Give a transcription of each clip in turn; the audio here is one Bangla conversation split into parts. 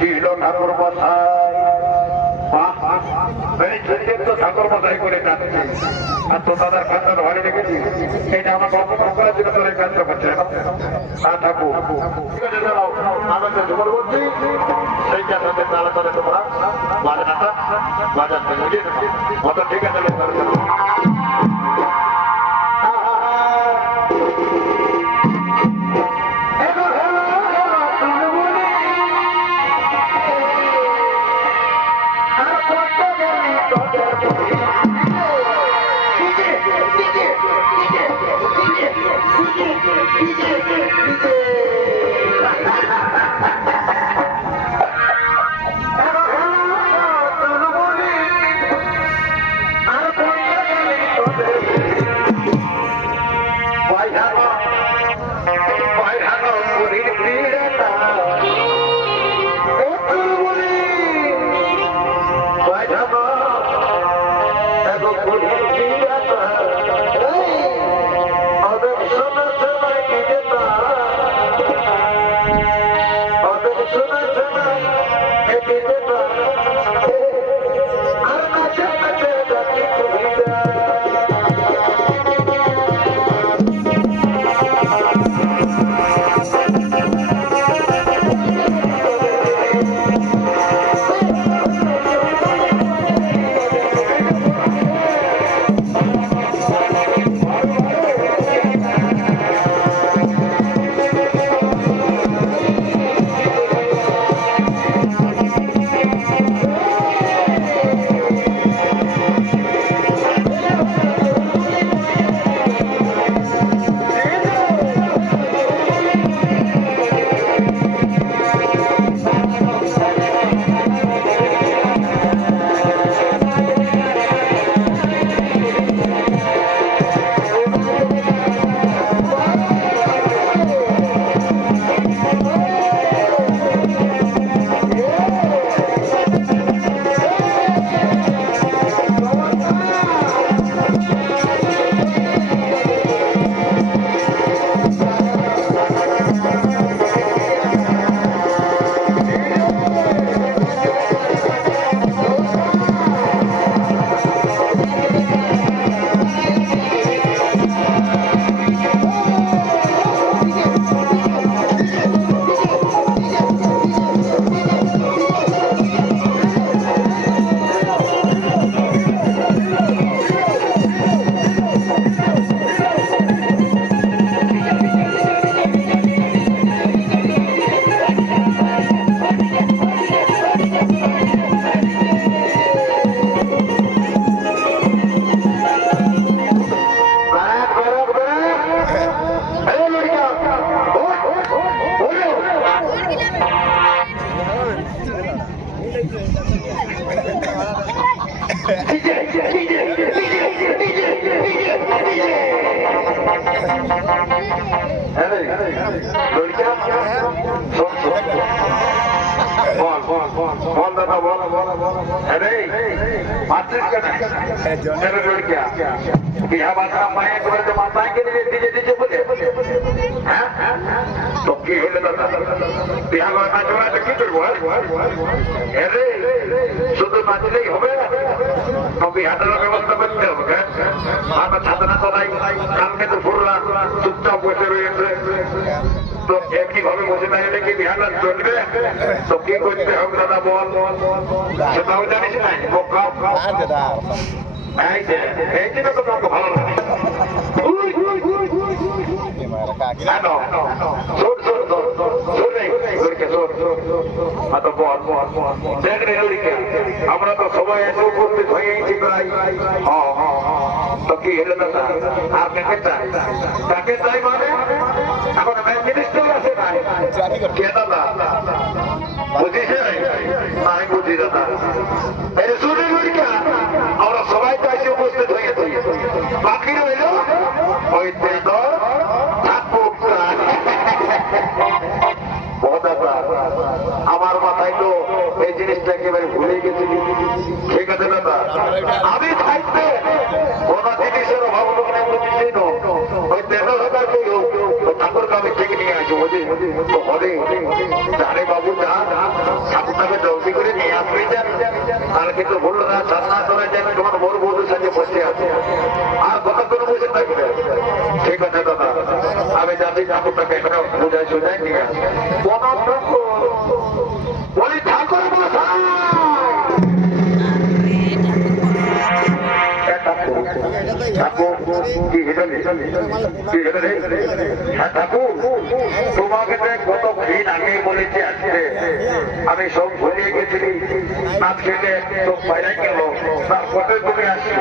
কি হলো ঠাকুর মশাই? এই ছেলেদের তো ঠাকুর মশাই করে যাচ্ছে, আর তো দাদার কাজটা ধরে রেখেছি। এটা আমার অপমান করার জন্য তোর এই কাজটা করছে না ঠাকুর। ঠিক আছে, দাঁড়াও, আমাদের জোর করছি সেইটা সাথে আলোচনা তোমরা বাজারটা বাজার থেকে বুঝে মতো। ঠিক আছে, শুধু নাচলেই হবে, বিহাটার ব্যবস্থা করতে হবে। আমরা ছাত্রা সবাই কালকে তো ফুরলা চুপচাপ বসে রয়েছে, তো একই ভাবে বসে থাকলে কি বিহাটা চলবে? তো কি করতে হবে দাদা বল, সেটাও জানিস না? এইটা তো তোমাকে ভালো লাগে। আমরা তো সবাই এসে উপস্থিত হয়েছি প্রায়। তো কি হলো দাদা, আর কাকে চাই? কাকে চাই মানে এখন মিনিস্টার আছে না কে দাদা? বুঝিস? আমি বুঝি দাদা। এই শুনে আমরা সবাই তো এসে উপস্থিত হয়েছি, বাকি রইল ওই আমার মাথায় তো এই জিনিসটা একেবারে ভুলে গেছি। ঠিক আছে দাদা, আমি থাকতে ওরা জিনিসের অভাব লোকের বুঝিস ওই 13,000 ঠাকুরকে আমি ঠিক নিয়ে আসবো। জানে বাবু যা যাচ্ছি ঠাকুরটাকে এখানে বোঝায় সোজায় নিয়ে আসে কোন বলি ঠাকুর তোমাকে কত দিন আগে বলেছি আজকে আমি সব ভুলিয়ে গেছি নাচ খেলে তো বাইরে গেল তারপরে তুমি আসছো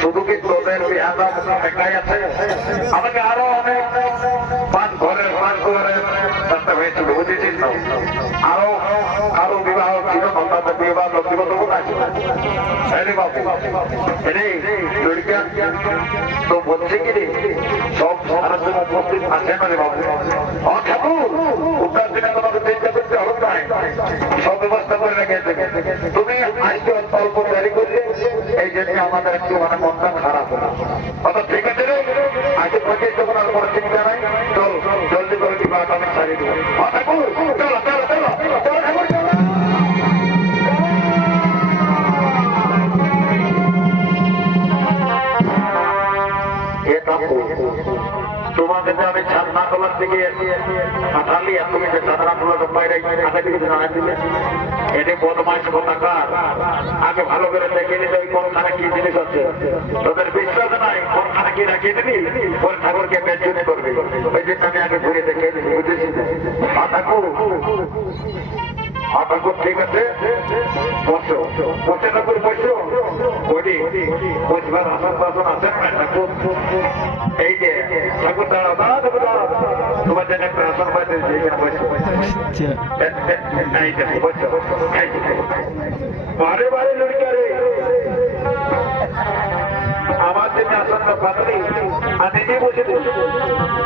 শুধু কি তোদের বিহাদা একাই আছে আমাকে আরো অনেক পাঁচ ঘরের রাস্তা হয়েছিল বুঝেছিস না আরো আরো বিবাহ ছিল বিবাহ লক্ষ্মী দেবো না বাবু লড়কা তো বলছে কি রে সব উপস্থিত আছে না রে বাবু ঠাকুর উত্তর দিনে তোমাকে চিন্তা করতে হবে না সব ব্যবস্থা করে রেখে তুমি আজকে অল্প তৈরি করলে এই জন্য আমাদের একটু মানে মনটা খারাপ হলো অত ঠিক আছে রে আজকে পঁচিশ যখন আর কোনো চিন্তা নাই চল জলদি করে বিবাহটা আমি ছাড়িয়ে দেবো ঠাকুর চলো চলো চলো চলো ঠাকুর চলো তোমাকে আমি ছাদনা তোলার দিকে পাঠালি আর তুমি যে ছাদনা তোলার বাইরে আগে দিকে জানাই দিলে এটি বদমাইশ কথাকার আগে ভালো করে দেখে নিতে ওই কোনখানে কি জিনিস আছে তোদের বিশ্বাস নাই কোনখানে কি রাখিয়ে দিবি ওই ঠাকুরকে পেছনে করবি ওই জন্য আমি আগে ঘুরে দেখে দিবি বুঝেছি ঠাকুর ঠাকুর ঠিক আছে বসো বসে ঠাকুর বসো বলি বসবার আসন বাসন আছেন না ঠাকুর এই যে ঠাকুর দাঁড়া তোমার জন্য একটা আসন পাইতে বসো বারে বারে লড়কা রে আমার জন্য আসনটা পাতলি আর নিজে বসে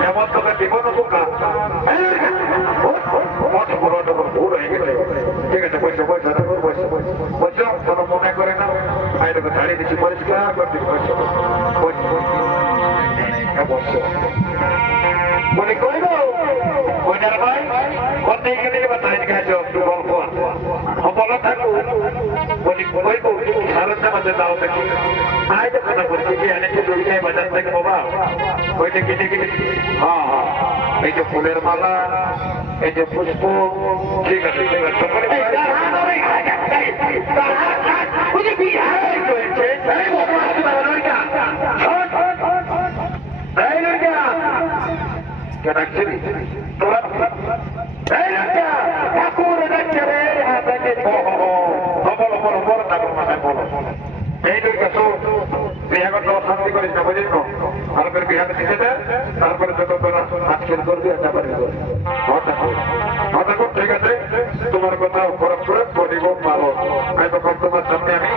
এমন তোকে দেব না বোকা ভুল হয়ে গেছে ঠিক আছে বসে বসে বসে বসো কোনো মনে করে না আমি তোকে দাঁড়িয়ে দিচ্ছি পরিষ্কার করতে বসো বসো বলি কই গো ওইটার ভাই কোন দিকে দিকে বাতাই গেছে একটু গল্প বলো থাকো বলি কই গো সারঞ্জাম আছে দাও দেখি আয় তো কথা বলছি যে এনেছি দুর্গায় বাজার থেকে বাবা ওইটা কিনে কিনে হ্যাঁ হ্যাঁ এই যে ফুলের মালা এই যে পুষ্প ঠিক আছে ঠিক আছে ঠাকুর দেখছে রে এই দুর্গা তো বিহাগত শান্তি করিস না বুঝিস না তারপরে বিহাকে দিতে দে তারপরে যত তোরা আজকের করবি একটা করে ঠাকুর ঠিক আছে তোমার কথা খরচ করে বলিব পারো তখন তোমার সামনে আমি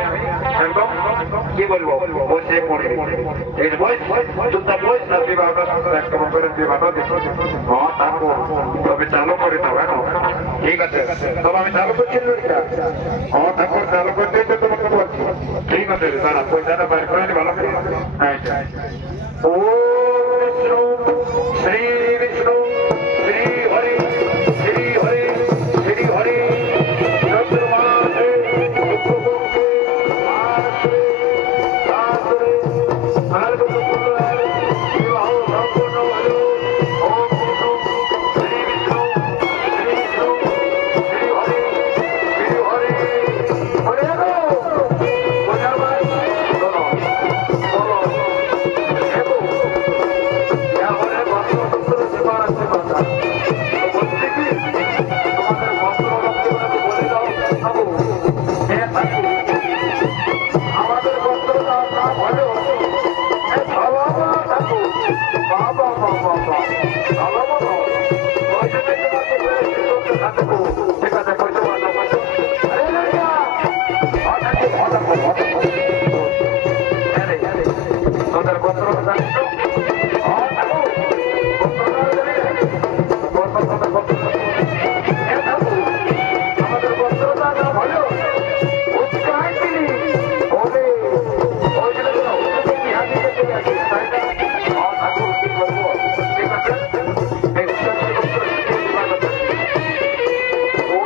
একদম কি বলবো বসে পড়ে এই বয়স যুদ্ধ বয়স না বিবাহটা একটা করে বিবাহটা দেখো হ্যাঁ ঠাকুর তবে চালু করে দাও কেন ঠিক আছে তবে আমি চালু করছি হ্যাঁ ঠাকুর চালু করতে তোমাকে বলছি ঠিক আছে দাঁড়া পয়সাটা বাইর করে নি ভালো করে ও বিষ্ণু শ্রী বিষ্ণু শ্রী হরি শ্রী হরি শ্রী হরি ও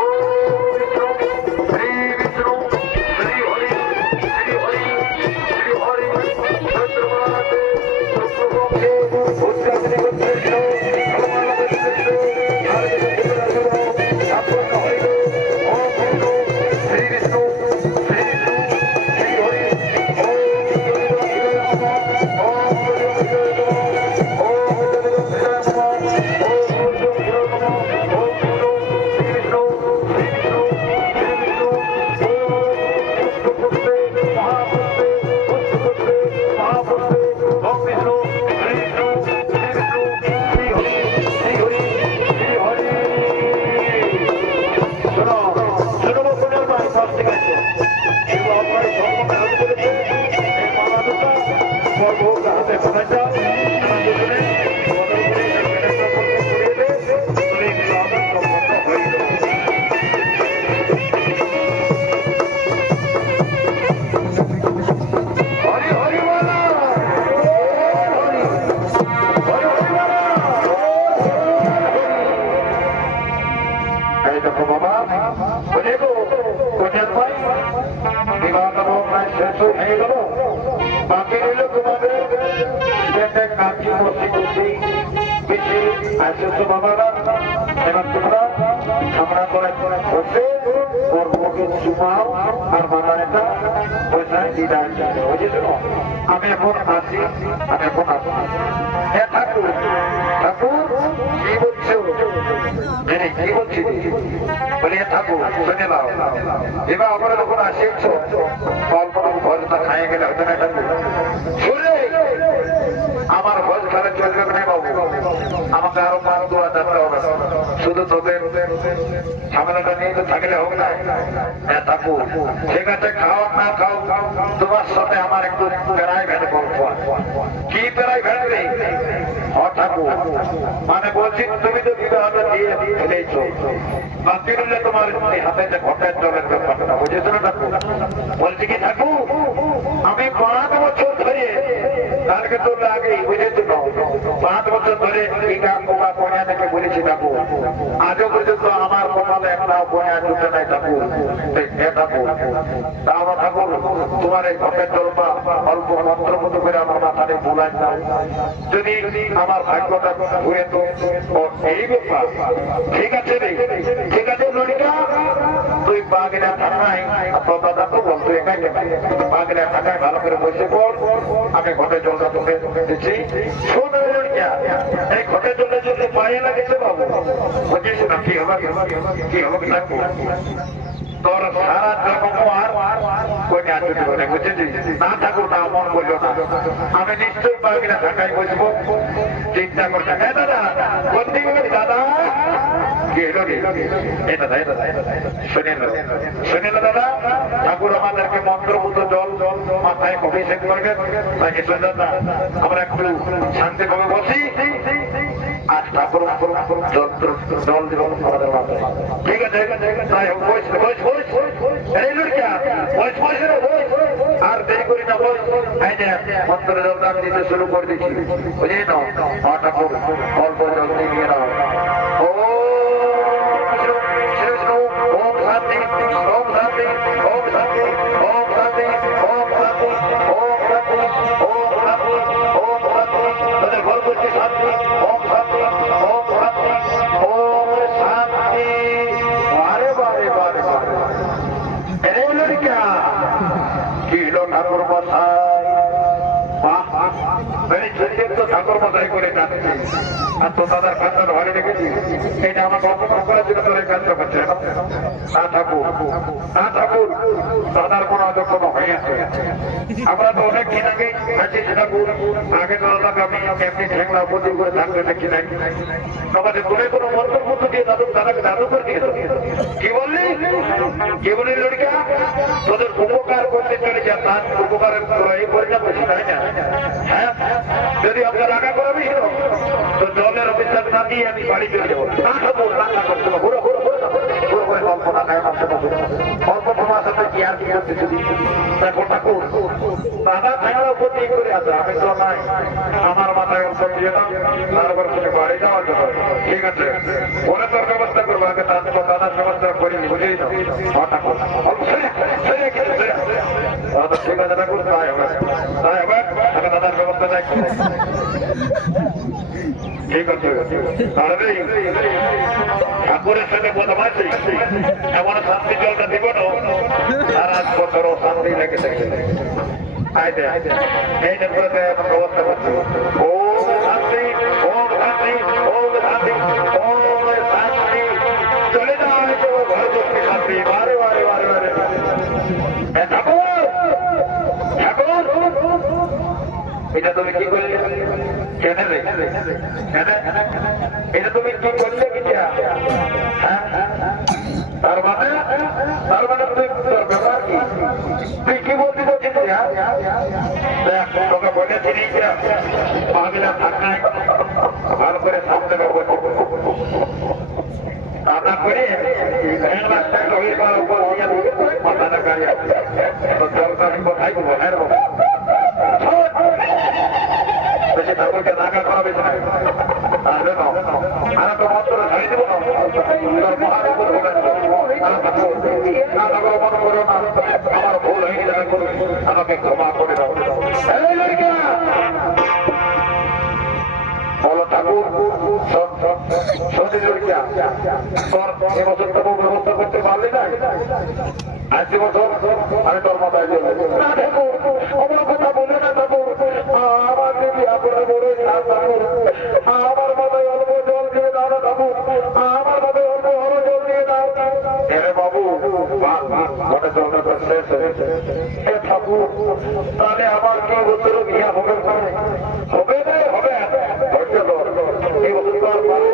দেখো বাবা বুঝে গো কোথায় ভাই বিবাহ প্রায় শেষ হয়ে গেল বাকি রইল তোমাদের কাঁচি বসি বসি বেশি আসে তো বাবারা এবার তোমরা আমরা করে বসে ওর মুখে চুমাও আর বাবাটা পয়সায় বিদায় বুঝেছো আমি এখন আসি ঠাকুর ঠাকুর কি বলছো কি বলছি বলে ঠাকুর শুনে নাও এবার আমরা যখন আসিছ অল্প ভোজটা খাইয়ে গেলে হতো না ঠাকুর আমার ভোজ খারাপ চলবে না বাবু আমাকে আরো 5-2 হবে শুধু তোদের ঝামেলাটা নিয়ে তো থাকলে হবে না ঠাকুর ঠিক আছে খাও না খাও তোমার সাথে আমার একটু প্রায় ভেটে করবো কি প্রায় ভেটবে ঠাকুর মানে বলছি তুমি তো বিবাহটা দিয়ে ফেলেছো বাকি রইলে তোমার হাতে যে ঘটের জলের ব্যাপারটা বুঝেছো না ঠাকুর বলছি কি ঠাকুর আমি 5 বছর ধরে তারকে তো আগেই বুঝেছো 5 বছর ধরে টিকা কোকা কন্যা থেকে বলেছি ঠাকুর আজও পর্যন্ত আমার কপালে একটা কন্যা জুটে নাই ঠাকুর ঠাকুর তা আমার ঠাকুর তোমার এই ঘটের জলটা অল্প মন্ত্র মতো করে আমার মাথাতে বোলাই দাও যদি আমার ভাগ্যটা ঘুরে তো এই ব্যাপার ঠিক আছে রে ঠিক আছে লড়িকা তুই বাগিনা থাকায় আপনার দাদা তো বলতো একাই বাগিনা থাকায় ভালো করে বসে পড় আমি ঘটে জলটা তোকে দিচ্ছি শোনো লড়িকা এই ঘটে জলটা যদি পায়ে লাগেছে বাবু বুঝিস না কি হবে ঠাকুর তোর সারা জন্ম আর কন্যা ছুটি করে বুঝেছিস না ঠাকুর না মন বললো না আমি নিশ্চয়ই বাগিনা থাকায় বসবো চিন্তা করতে দাদা বন্দি দাদা শুনিল দাদা ঠাকুর আমাদেরকে মন্ত্রভূত জল মাথায় অভিষেক করবেন তাকে দাদা আমরা একটু শান্তিভাবে বসি আর ঠাকুর জল দিব আমাদের মাথায় ঠিক আছে তাই আর দেরি করি না বল মন্ত্র জল দান দিতে শুরু করে দিচ্ছি বুঝলি না ঠাকুর অল্প জল দিয়ে নাও ঠাকুর মশাই করে কাঁদছে আর তো দাদার কান্না ধরে রেখেছি এটা আমাকে অপমান করার জন্য তোর কান্না করছে না ঠাকুর দাদার কোনো কোনো হয়ে আছে আমরা তো অনেক দিন আগে আছি ঠাকুর আগে তো দাদাকে আমি এমনি ঠেংলা বন্দি করে থাকতে দেখি নাই আমাদের তুমি কোনো মন্ত্র মন্ত্র দিয়ে দাদাকে দাদু করে দিয়েছো কি বললি লড়িকা তোদের উপকার করতে চলে যা তার উপকারের এই পরিণাম বেশি তাই না হ্যাঁ যদি আপনার রাগা করাবি তো জলের অভিশাপ না দিয়ে আমি বাড়ি চলে যাবো না ঠাকুর রান্না করতে হবে পুরো করে কল্পনা নেয় অল্প তোমার সাথে কি আর কি করতে যদি দেখো ঠাকুর দাদা ঠেঙার উপর দিয়ে করে আছে আমি তো নাই আমার মাথায় অল্প দিয়ে দাও তারপর তুমি বাড়ি যাওয়ার জন্য ঠিক আছে পরে তোর ব্যবস্থা করবো আগে তারপর দাদার ব্যবস্থা করিনি বুঝেই না ঠাকুর ঠিক আছে ঠাকুর তাই হবে আমি দাদার ব্যবস্থা দেখ ঠিক আছে তাহলে ঠাকুরের সাথে বদমাইছি এমন শান্তি জলটা দিব না সারা বছর শান্তি লেগে থাকে এই নেপথ্যে এমন ব্যবস্থা করছি ও শান্তি ওম শান্তি ওম শান্তি ওম শান্তি চলে যায় ঘর করতে শান্তি বারে বারে বারে বারে ঠাকুর ঠাকুর এটা তুমি কি করলে কেন রে এটা তুমি কি করলে কি তার মানে তুই তোর ব্যাপার কি তুই কি বলতে বলছিস তোকে বলেছিলি পাগলা থাকায় ভালো করে সামনে রান্না করে মাথাটা গাড়ি কোথায় বলবো বেশি ঠাকুরকে রাখা করা বেশি আর তো মন্ত্র ছাড়ি দিব আমার ভুল হয়ে গেলে আমাকে ক্ষমা করে দাও। বলো ঠাকুর এবছর তো ব্যবস্থা করতে পারলি না, আজকে বছর আমি তোর মাথায় আমার কথা বলে না ঠাকুর, আমার যদি আপনার বড় আমার মাথায় অল্প জল দিয়ে দাও না ঠাকুর, আমার মাথায় অল্প অল্প জল দিয়ে দাও। এরে বাবু ঘটে জলটা শেষ হয়েছে ঠাকুর, তাহলে আমার কি বছর বিয়া হবে হবে না হবে ধৈর্য ধর, এই বছর তো আর পারবো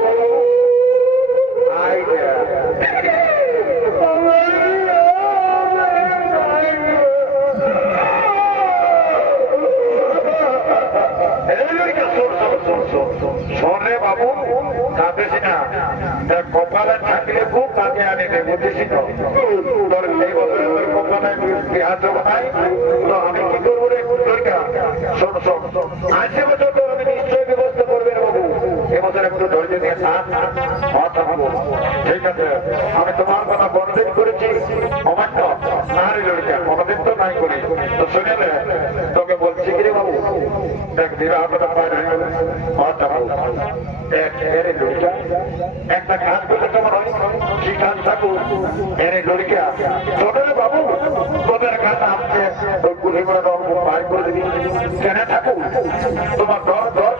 শোনে বাবু, কাঁদেছি না, কপালে থাকলে খুব কাকে আনি দেব বুঝিস তোর এই বছরে তোর কপালে বিহার নাই তো আমি কি করবো রে? শোন শোন, আসছে বছর তোর আমি নিশ্চয়ই ব্যবস্থা করবেন বাবু, এবছর একটু ধৈর্য দিয়ে থাকবো। ঠিক আছে, আমি তোমার কথা বন্ধন করেছি, অমান্য নারী লড়িকা কোনদিন তো নাই করি। তো শুনে তোকে বলছি কি রে বাবু, দেখ বিবাহ কথা পায় একটা কাজ করলে কেমন হয়, কি কাজ থাকুক এর লড়িকা ছোটে বাবু, তোদের কাজ আমাকে গুলি করে বাইর করে দিবি কেন থাকুক, তোমার ডর ডর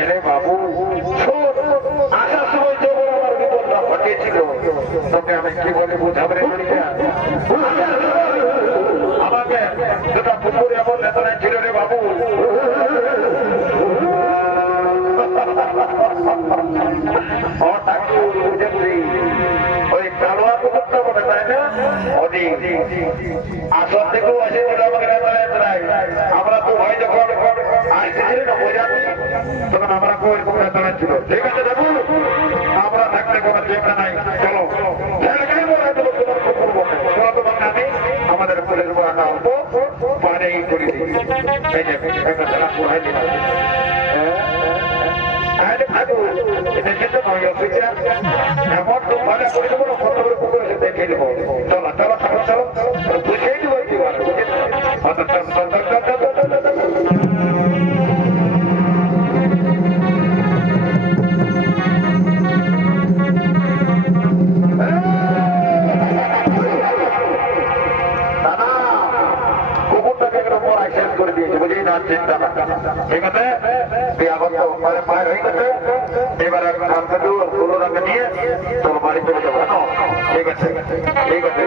এরে বাবু আসার সময় যে আমার বিপদটা ঘটিয়েছিল তোকে আমি কি বলে বুঝাবে লড়িকা, আমাকে যেটা পুকুরে এমন নেতারাই ছিল রে বাবু, ওই কালোয়া কুকুরটা বলে তাই না, আসর থেকেও আসে আমরা তো ভয় যখন আসতেছিলি না বোঝাবি তখন আমরা ওইরকম নেতারা ছিল। ঠিক আছে দেখুন, আমরা থাকতে কোনো চেষ্টা নাই, চলো তোমার নামে আমাদের পুলিশ রাখা অল্প পানি করে দিই, একটা জানা পড়াই দিলাম। এমন তো মানে করে দেবো না, কত করে পুকুর এসে দেখে দেবো, চলো চলো চলো চলো বুঝেই দেবো কি বলে করে দিয়েছে বুঝেই না চিন্তা না। ঠিক আছে, পায়ের হয়ে গেছে, এবার কোনো রঙে নিয়ে তোর বাড়ি চলে যাবো। ঠিক আছে ঠিক আছে।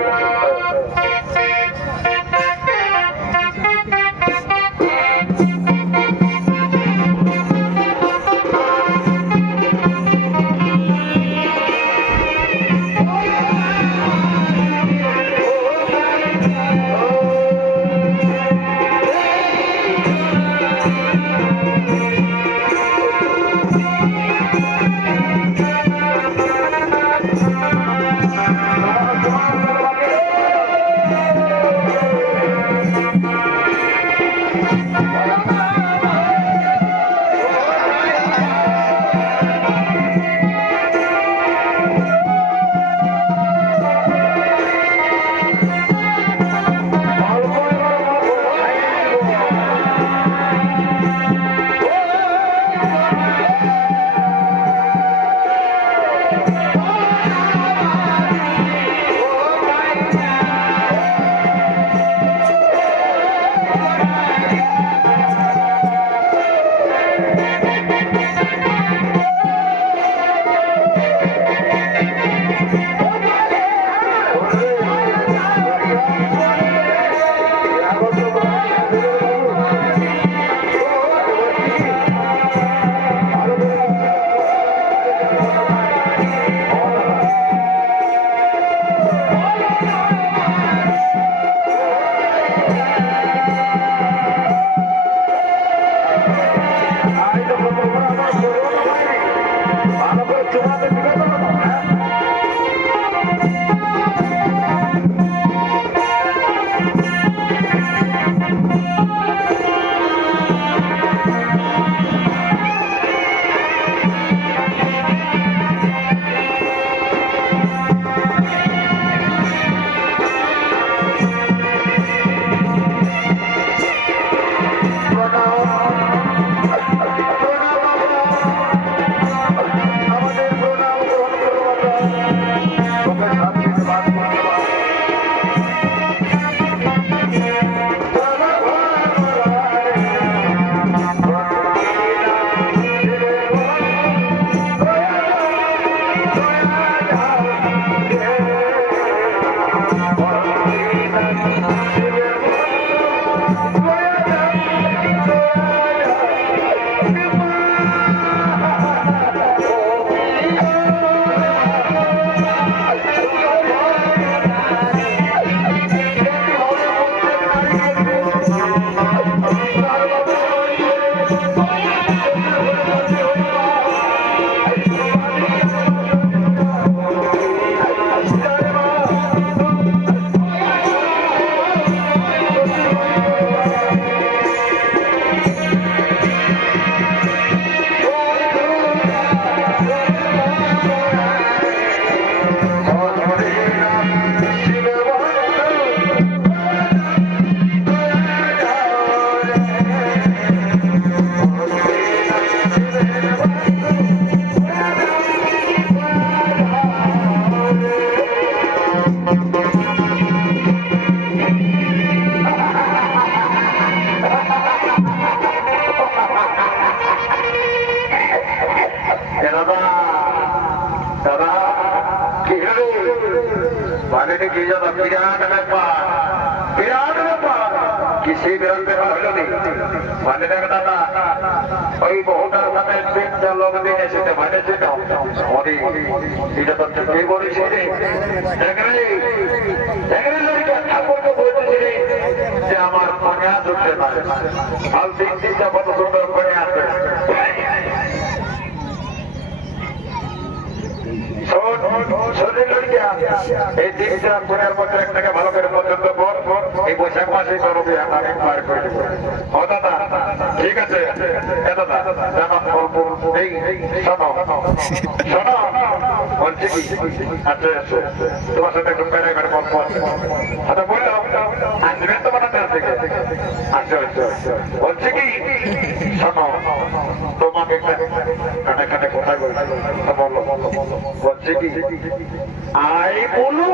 বাড়িতে গিয়ে যাবো বিরাট ব্যাপার কিসে বিরাট ব্যাপার হলো নি মানে দেখ দাদা ওই বহুটার সাথে তিনটা লোক দিয়ে এসেছে মানে সেটা এটা তো কে বলেছে রে ঠাকুরকে বলতেছি রে যে আমার কন্যা ধরতে পারে আর তিনটা কত সুন্দর কন্যা আছে এই তিনটা কোণের মধ্যে একটাকে ভালো করে পছন্দ কর এই বৈশাখ মাসে করো আমি বার করে দেবো ও দাদা ঠিক আছে দাদা এই শোনো শোনো বলছি কি আচ্ছা আচ্ছা তোমার সাথে একটু বেড়ে বেড়ে গল্প আচ্ছা বললাম আসবেন তো বানাতে আসবে আচ্ছা আচ্ছা বলছি কি শোনো তোমাকে কানে কানে কোথায় বলছি বলো বলছি কি আই বলু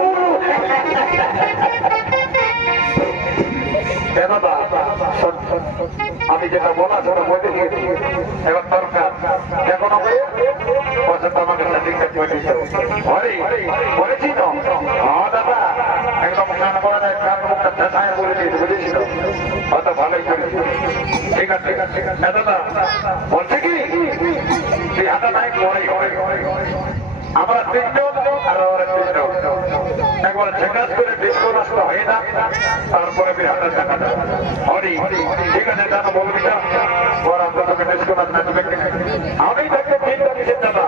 আমি যেটা বলা সেটা বলে দিয়েছি এবার দরকার যখন হবে পছন্দ আমাকে সার্টিফিকেট করে দিতে বলেছি তো হ্যাঁ দাদা একদম কান করা যায় কান মুখটা ঠেসায় বলে দিয়েছি বুঝেছিল হয়তো ভালোই করেছি ঠিক আছে দাদা বলছে কি তুই হাতা নাই আমরা তিনজন আর ওরা তিনজন একবার ঝেকাস করে ডিস্কো নষ্ট হয়ে না তারপরে হাতের টাকা দেয় হরি ঠিক আছে দাদা বলবি না ওর আমরা তোকে ডিস্কো নাচ নাচবে আমি দেখতে তিনটা নিষেধ দাদা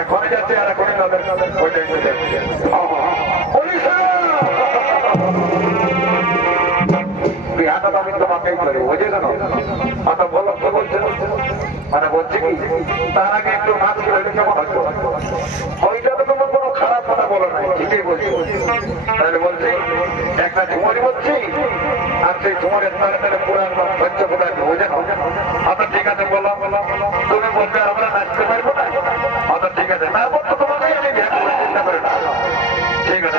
এখনই যাচ্ছি আর এখনই তাদের ওইটাই তুই হাতটা আমি তোমাকেই করি বুঝে কেন অত বলো তো বলছে মানে বলছি কি তার আগে একটু নাচ করে কেমন হতো ওইটা তো তোমার কোনো খারাপ কথা বলো নাই ঠিকই বলছি তাহলে বলছি একটা ঝুমরি বলছি আর সেই ঝুমরের তারে তারে পুরো একদম ধৈর্য কোথায় বুঝে না আচ্ছা ঠিক আছে বলো তুমি বলবে আমরা নাচতে পারবো না আচ্ছা ঠিক আছে তারপর তো তোমাকেই আমি চিন্তা করে না ঠিক আছে